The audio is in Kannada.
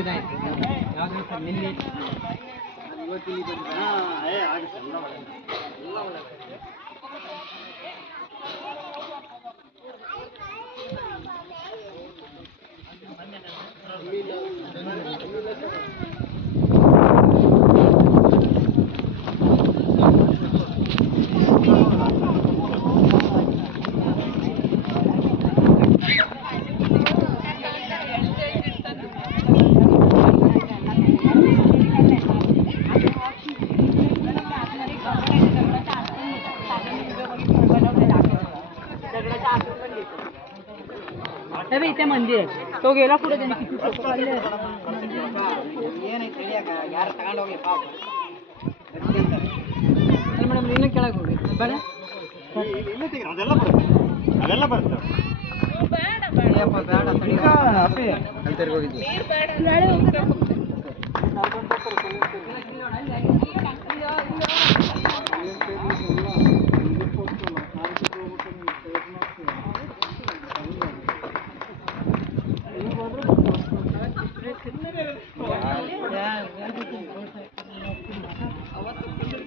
ಇದಾಯ್ತು ಯಾವ್ದು ಸರ್ ನಿನ್ನೆ ಇವತ್ತು ಇಲ್ಲಿ ಬಂದ ಆಗುತ್ತೆ ಎಲ್ಲ ಒಳ್ಳೆ इथे मंदिर आहे तो गेला पुढे त्याने किती फोटो काढले ಯಾರು ತಗೊಂಡು ಹೋಗಿ ಪಾಪ ಮೇಡಮ್ ನೀನು ಕೆಳಗೆ ಹೋಗಿ ಬೇಡ ಅದೆಲ್ಲ ಬರುತ್ತೆ ಬೇಡ ಬೇಡ ಹೋಗಿದ್ವಿ ಅವತ್ತು